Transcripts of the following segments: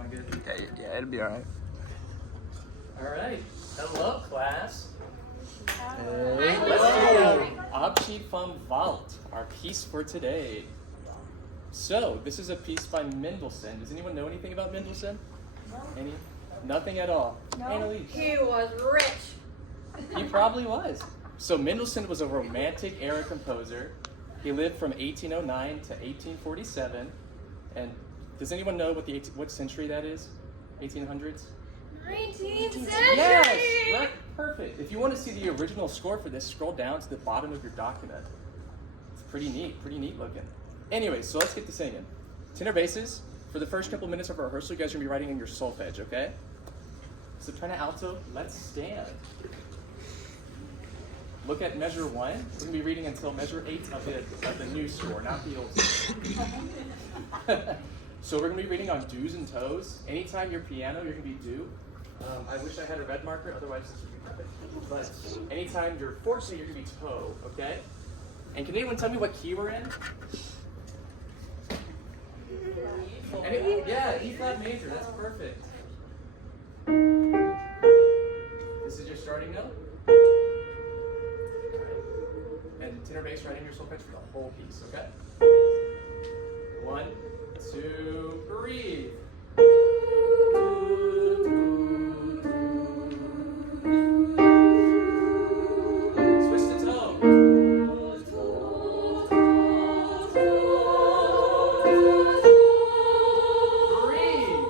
Am I good? Yeah, it'll be all right. All right. Hello, class. Hey. Let's do Abschied from Wald, our piece for today. So, this is a piece by Mendelssohn. Does anyone know anything about Mendelssohn? Any? Nothing at all. No. Annalise. He was rich. He probably was. So Mendelssohn was a Romantic era composer. He lived from 1809 to 1847. And does anyone know what century that is? 1800s? 19th century! Yes! Right, perfect. If you want to see the original score for this, scroll down to the bottom of your document. It's pretty neat looking. Anyway, so let's get to singing. Tenor basses. For the first couple minutes of our rehearsal, you guys are going to be writing in your solfege, okay? Soprano, alto, let's stand. Look at measure 1. We're going to be reading until measure 8 of the new score, not the old score. So we're going to be reading on do's and toes. Anytime you're piano, you're going to be do. I wish I had a red marker, otherwise this would be perfect. But anytime you're fortunate, you're going to be toe, okay? And can anyone tell me what key we're in? Yeah, E flat major, that's perfect. This is your starting note. And tenor bass right in your solfege for the whole piece, okay? 1, 2, breathe. Switch to toe. Breathe.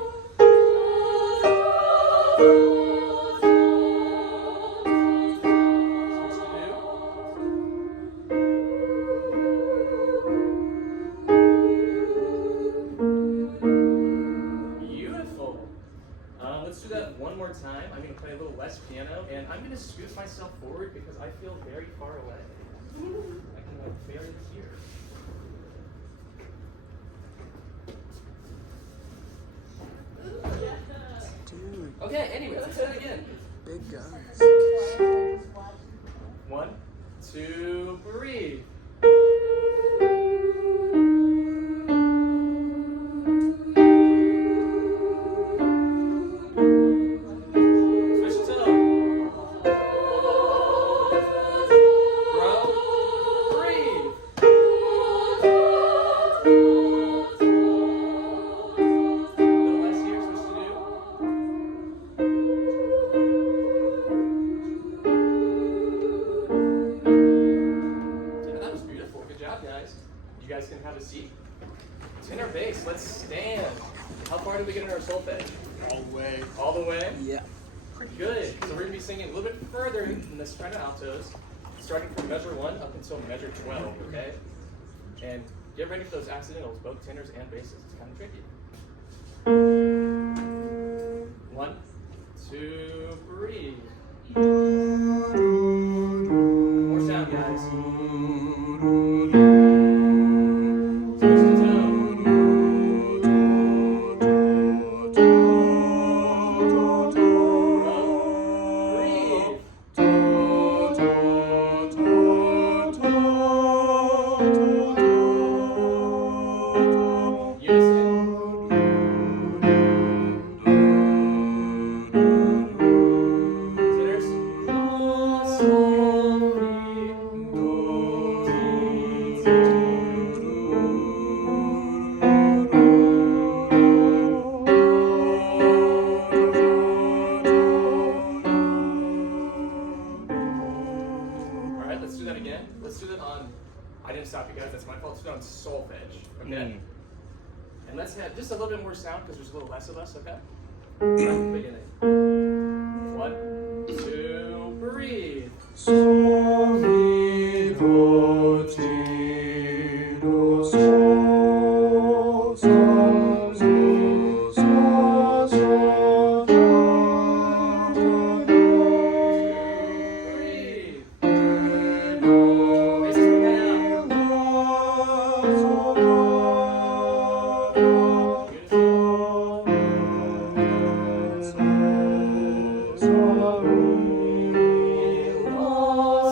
Beautiful. Let's do that one more time. I'm going to play a little less piano, and I'm going to scoot myself forward because I feel very far away. I can barely hear. Dude, Okay, anyway, let's do it again. big guns. 1, 2, breathe. Switch to toe. Grow. Breathe. Little less here, switch to do. Yeah, that was beautiful. Good job, guys. You guys can have a seat. Tenor bass, let's stand. How far did we get in our solfege? All the way. All the way? Yeah. Pretty good. So we're going to be singing a little bit further than the soprano altos, starting from measure 1 up until measure 12, okay? And get ready for those accidentals, both tenors and basses. It's kind of tricky. 1, 2, breathe. More sound, guys. Switch to tone. Alright, let's do that again. Let's do that on, I didn't stop you guys, that's my fault. Let's do it on solfege, okay? And let's have just a little bit more sound because there's a little less of us, okay? Beginning. 1, 2, breathe. Sol, mi, do, ti, do, sol, sol, sol, sol, sol, do, Breathe. do, Bass is down. Beautiful.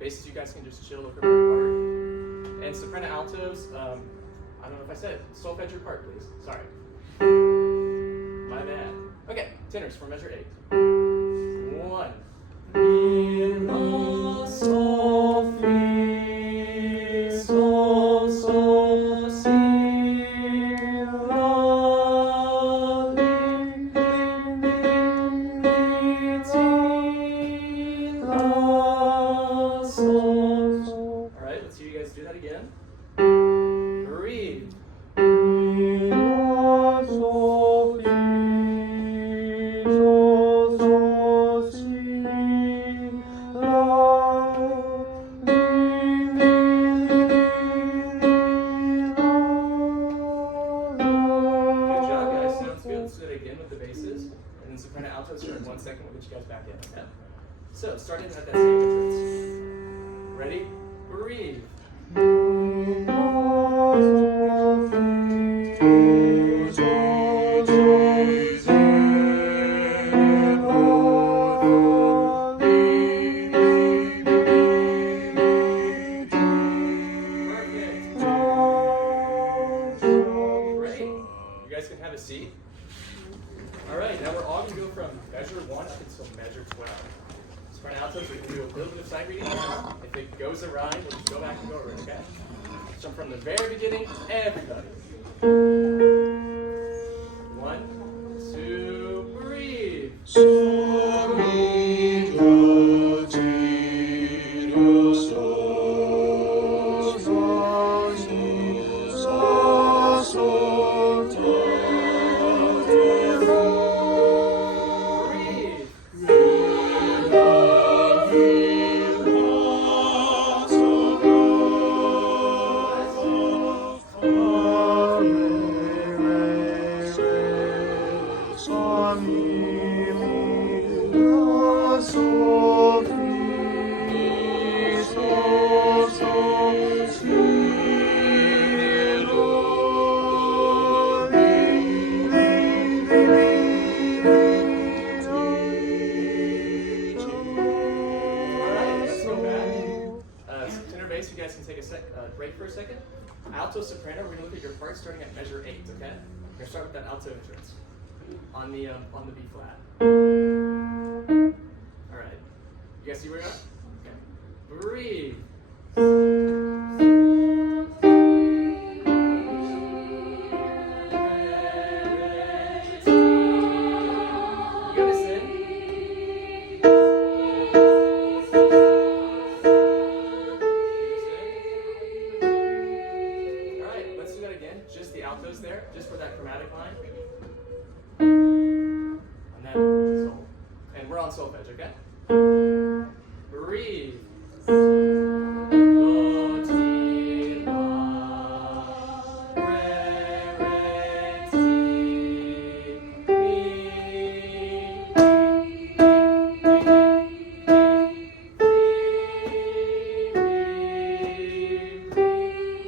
Basses, you guys can just chill over your part. And soprano altos, I don't know if I said it. Solfege your part, please. Sorry. My bad. Okay, tenors for measure 8. 1. Mi, la, sol, fi, sol, sol, si, la, li, li, li, ti, la, sol. All right, let's hear you guys do that again. Breathe. Soprano altos here in 1 second. We'll get you guys back in. Okay? So, starting at that same entrance. Ready? Breathe. Have a seat. All right, now we're all going to go from measure 1 up until measure 12. Soprano altos, we're going to do a little bit of sight reading. If it goes awry, we'll just go back and go over it, okay? So from the very beginning, everybody. 1, 2, breathe. So, mi, do, ti, do, so, so, si, so, so, do. Break for a second. Alto soprano, we're going to look at your part starting at measure 8, okay? We're going to start with that alto entrance on the B flat. All right. You guys see where you're at? Okay. Breathe. There, just for that chromatic line. And then sol. And we're on solfege, okay? Breathe. Do, ti, la, re, ti, mi,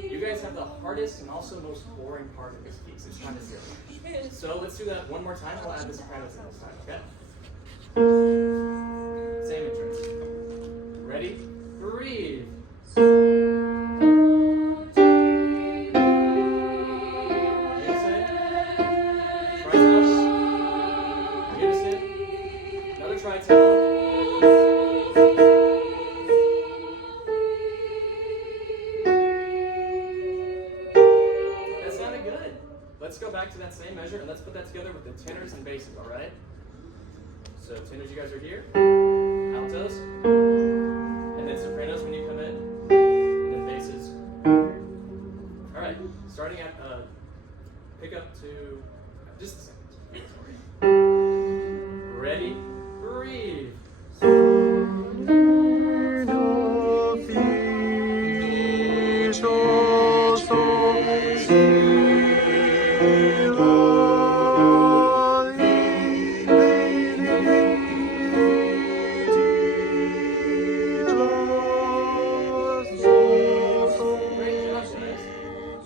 you guys have the hardest and also most boring part of this piece. It's trying to zero. So let's do that one more time. I'll add the sopranos in this time, okay? Same entrance. Ready? Breathe. Tritone. Unison. Another tritone. Let's go back to that same measure and let's put that together with the tenors and basses, all right? So tenors, you guys are here. Altos. And then sopranos when you come in. And then basses. All right, starting at pick up to just a second. Sorry. Ready? Breathe.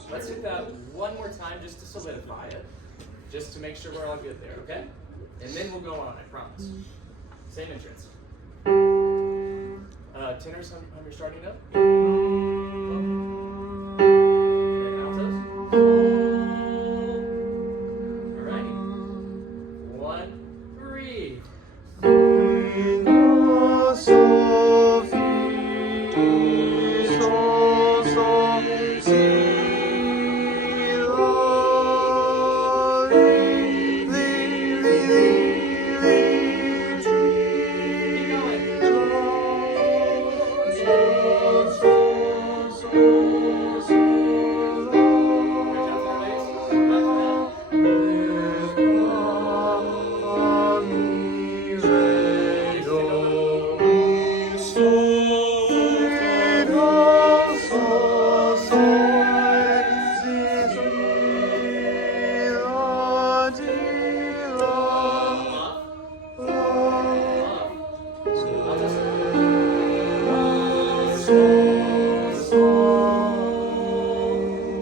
Let's hit that one more time just to solidify it, just to make sure we're all good there, okay? And then we'll go on, I promise. Same entrance. Tenors, hum your starting note. And then altos. Alrighty. 1, breathe.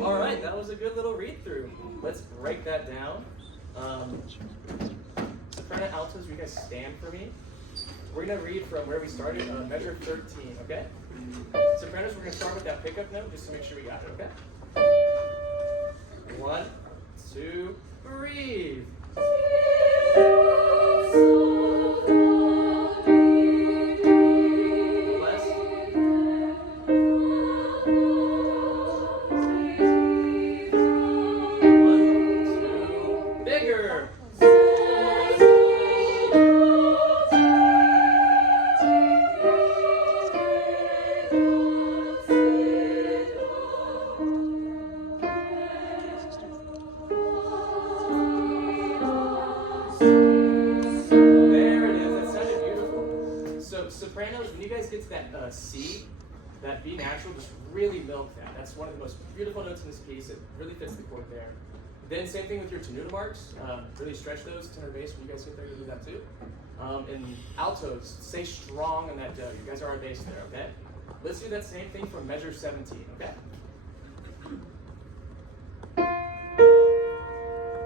Alright, that was a good little read through. Let's break that down. Soprano, altos, you guys stand for me. We're going to read from where we started, measure 13, okay? Sopranos, we're going to start with that pickup note just to make sure we got it, okay? 1, 2, breathe. Less. 1, 2, bigger. Sopranos, when you guys get to that C, that B natural, just really milk that. That's one of the most beautiful notes in this piece. It really fits the chord there. Then same thing with your tenuto marks. Really stretch those. Tenor bass, when you guys get there, you do that too. And altos, stay strong on that do. You guys are our bass there, okay? Let's do that same thing for measure 17, okay?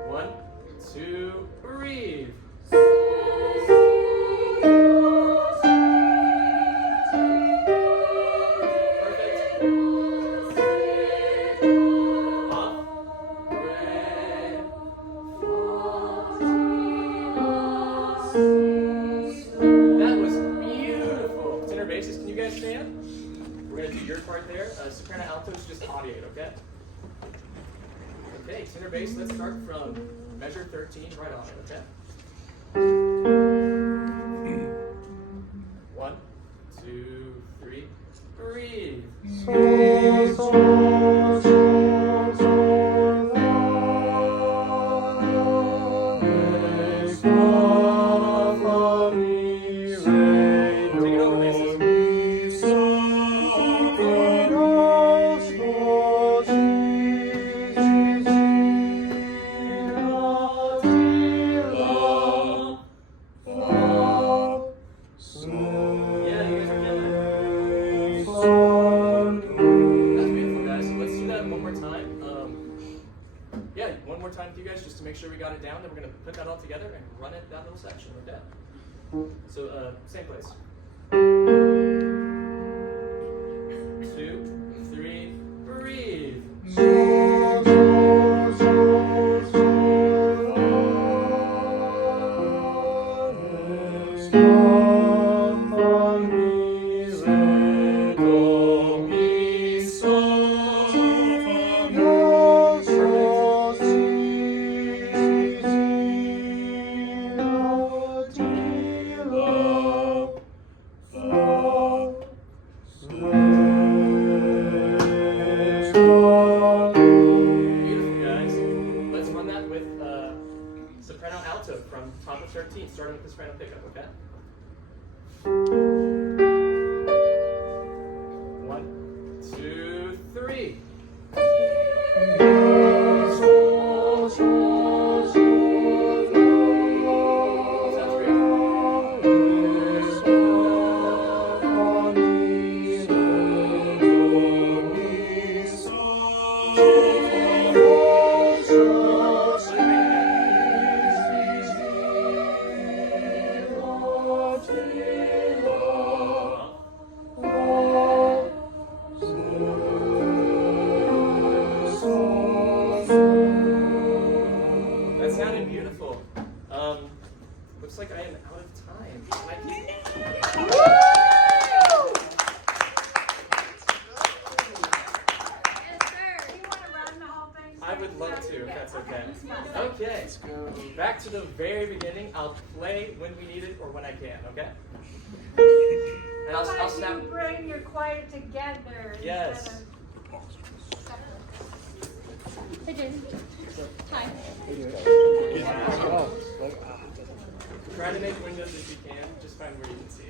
1, 2, breathe. Soprano, altos, just audiate, okay? Okay, tenor bass, let's start from measure 13, right on it, okay? 1, 2, 3, breathe. Make sure we got it down, then we're going to put that all together and run it that little section like that. So, same place. 2, 3, breathe. Soprano alto from top of 13, starting with the soprano pickup, okay? 1, 2, 3. Sounds great. love to, if that's okay. Okay, back to the very beginning. I'll play when we need it or when I can, okay? And I'll snap. You bring your choir together. Yes. Hey, Jason. Hi. Try to make windows if you can. Just find where you can see.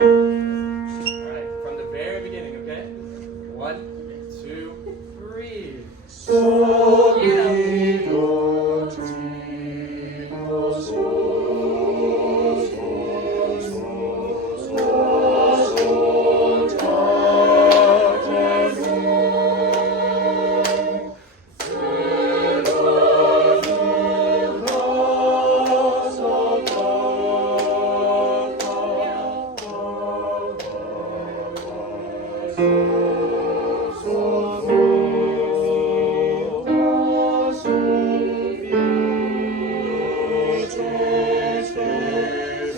Alright, from the very beginning, okay? 1, 2, 3. Sounds beautiful. Keep going. This is press this.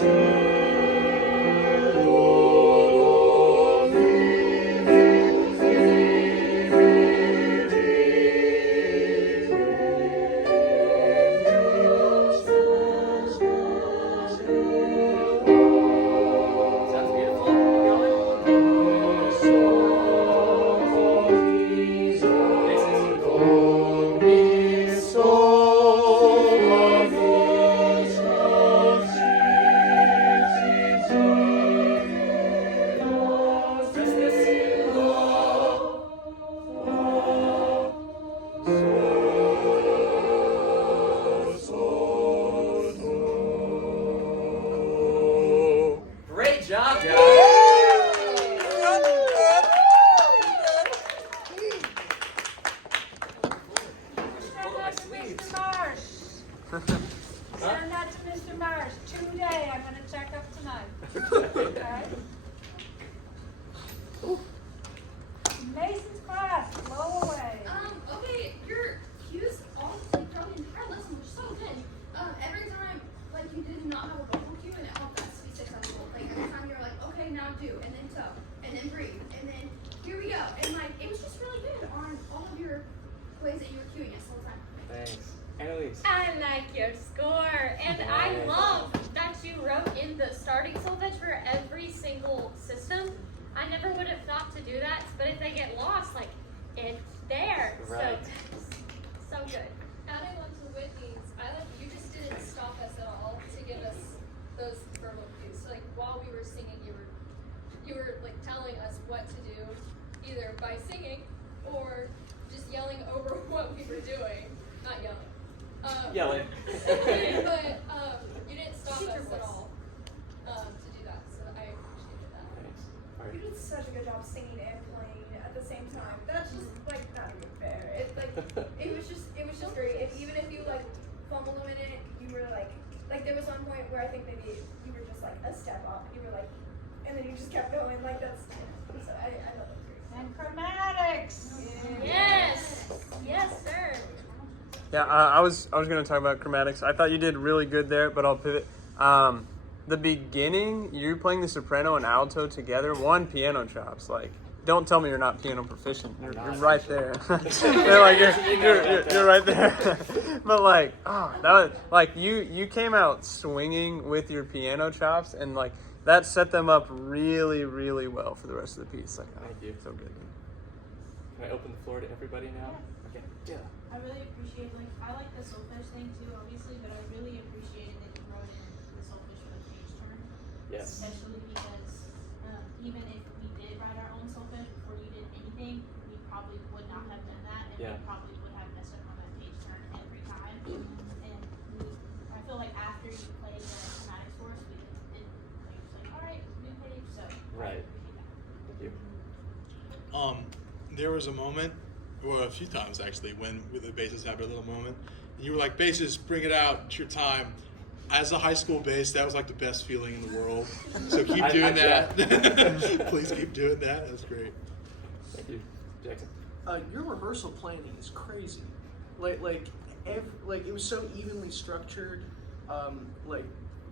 Great job, guys. Send that to Mr. Marsh. Send that to Mr. Marsh. Today, I'm gonna check up tonight. Okay? Mason's class, blow away. Okay, your cues all like throughout the entire lesson were so good. Every time, like you did not have a vocal cue, and it helped us be successful. Like every time you were like, okay, now do, and then so, and then breathe, and then here we go, and like it was just really good on all of your ways that you were cueing us the whole time. Thanks. Annalise. I like your score, and I love that you wrote in the starting solfege for every single system. I never would have thought to do that, but if they get lost, like, it's there. Right. So good. Adding on to Whitney's, I like you just didn't stop us at all to give us those verbal cues. So like while we were singing, you were like telling us what to do, either by singing or just yelling over what we were doing. Not yelling. Yelling. But you didn't stop us at all to do that. So I appreciated that. Thanks. You did such a good job singing and playing at the same time. That's just like not even fair. It was just great. And even if you like fumbled a minute, you were like there was one point where I think maybe you were just like a step off, and you were like, and then you just kept going. Like that's so I love it. And chromatics. Yes. Yes, sir. Yeah, I was going to talk about chromatics. I thought you did really good there, but I'll pivot. The beginning, you're playing the soprano and alto together. One, piano chops. Like, don't tell me you're not piano proficient. You're right there. You're right there. But like, that was like you came out swinging with your piano chops, and like that set them up really, really well for the rest of the piece. Like, Thank you. So good. Can I open the floor to everybody now? Okay. Yeah. I really appreciate, like, I like the solfege thing too, obviously, but I really appreciated that you wrote in the solfege for the page turn. Yes. Especially because even if we did write our own solfege before you did anything, we probably would not have done that, and Yeah. we probably would have messed up on that page turn every time. And I feel like after you played the chromatic source, we did, like, just like, all right, new page, so Right. I appreciate that. Thank you. There was a moment, well, a few times actually, when the bassist had a little moment, and you were like, "Bassist, bring it out! It's your time." As a high school bass, that was like the best feeling in the world. So keep doing that. Please keep doing that. That's great. Thank you. Jackson. Your rehearsal planning is crazy. Like it was so evenly structured. Like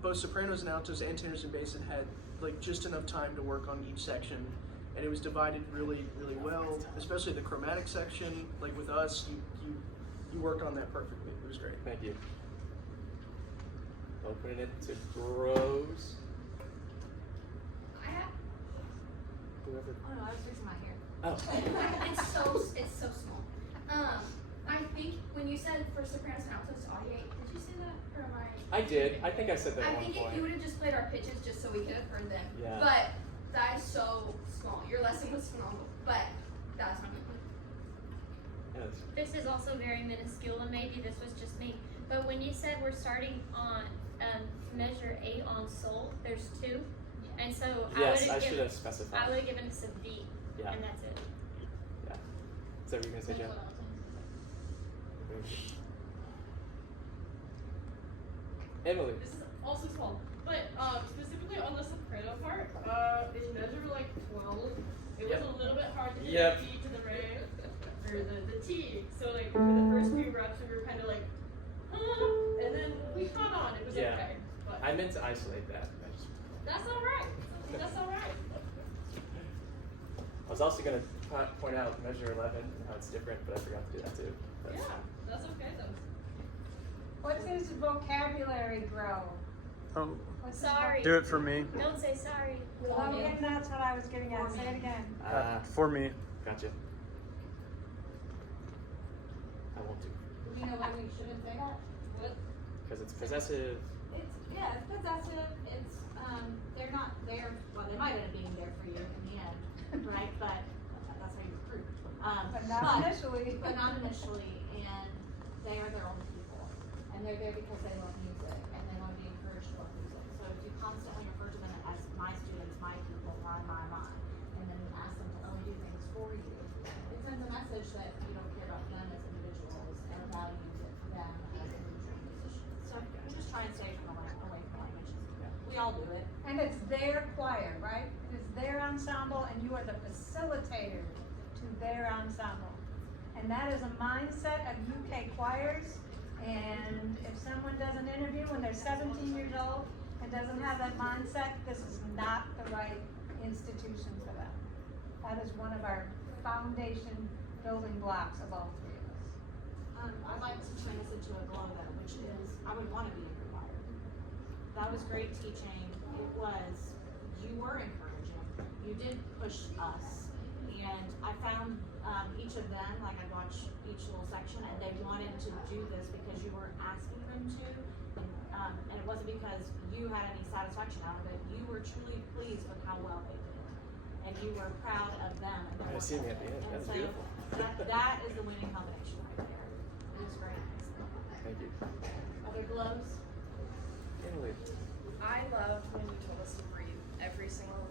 both sopranos and altos and tenors and bass had like just enough time to work on each section, and it was divided really, really well. Especially the chromatic section. Like with us, you you worked on that perfectly. It was great. Thank you. Opening it to grows. I have. Whoever. Oh no, I was fixing my hair. Oh. It's so small. I think when you said for sopranos and altos to audiate, did you say that or am I? I did. I think I said that I at one think if point. you would have just played our pitches just so we could have heard them. Yeah. But that is so small. Your lesson was phenomenal, but that's not good. Yes. This is also very minuscule, and maybe this was just me. But when you said we're starting on measure 8 on sol, there's 2, and so Yes, I I should given, have specified. I would have given us a V, Yeah. and that's it. Yeah. Is that what you're gonna say, Jen? Emily. This is also small, but specifically on the soprano part, in measure like 12, it was a little bit hard to get the T to the re, or the T. So like for the first few reps, we were kind of like, and then we caught on. It was okay. But I meant to isolate that. that's all right. That's all right. I was also gonna point out measure 11 and how it's different, but I forgot to do that too. But Yeah, that's okay though. What's his vocabulary grow? What's his Sorry. Do it for me. Don't say sorry. Oh, yeah, that's what I was getting at. Say it again. For me. Gotcha. I won't do You know why we shouldn't say that? because it's possessive. It's possessive. It's they're not there. Well, they might end up being there for you in the end, right? But that's how you recruit. But not initially. But not initially, and they are their own people, and they're there because they love music and they want to be encouraged to love music. So if you constantly refer to them as my students, my people, my, and then you ask them to only do things for you, it sends a message that you don't care about them as individuals and value them as individual musicians. So we just try and stay away from language. We all do it. And it's their choir, right? It is their ensemble, and you are the facilitator to their ensemble. And that is a mindset of UK choirs. And if someone does an interview when they're 17 years old and doesn't have that mindset, this is not the right institution for them. That is one of our foundation building blocks of all 3 of us. I'd like to turn this into a glow though, which is, I would want to be in your choir. That was great teaching. It was, you were encouraging. You did push us. And I found each of them, like I'd watch each little section, and they wanted to do this because you weren't asking them to. And it wasn't because you had any satisfaction out of it. You were truly pleased with how well they did. And you were proud of them. And their I see me at the end. and That's so beautiful. that is the winning combination right there. It was great. Thank you. Other glows? Emily. I loved when you told us to breathe every single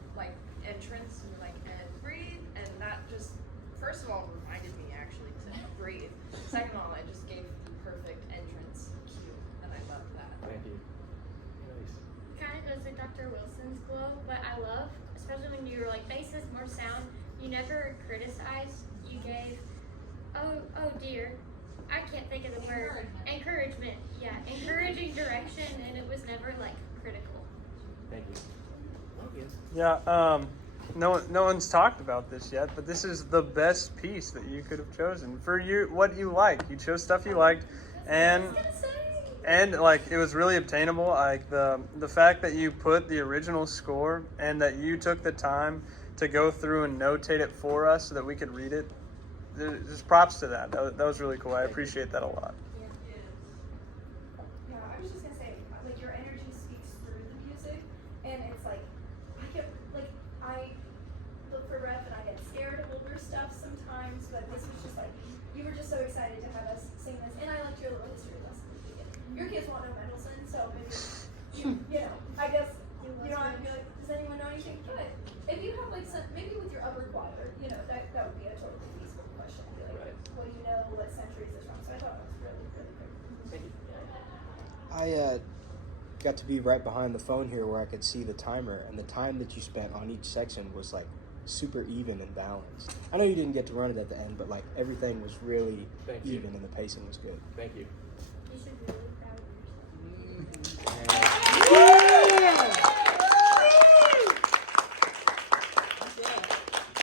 entrance. You were like, and breathe, and that just first of all reminded me actually to breathe. Second of all, it just gave the perfect entrance cue, and I loved that. Thank you. Kind of goes with Dr. Wilson's glow, but I love, especially when you were like bass is more sound. You never criticized. You gave, oh dear, I can't think of the word. Encouragement. Yeah, encouraging direction, and it was never like critical. Thank you. Yeah, no one's talked about this yet, but this is the best piece that you could have chosen for you. What you like, you chose stuff you liked, and like it was really obtainable. Like the fact that you put the original score and that you took the time to go through and notate it for us so that we could read it. Just props to that. That was really cool. I appreciate that a lot. Yeah, I was just gonna say, like, your energy speaks through the music, and it's like, I look for rep and I get scared of older stuff sometimes, but this was just like, you were just so excited to have us sing this, and I liked your little history lesson. Your kids won't know Mendelssohn, so maybe, I guess, you don't have to be like, does anyone know anything? But if you have maybe with your upper choir, that would be a totally feasible question. Be like, what do you know, what century is this from? So I thought that was really, really great. Thank you. I got to be right behind the phone here where I could see the timer, and the time that you spent on each section was super even and balanced. I know you didn't get to run it at the end, but everything was really even and the pacing was good. Thank you.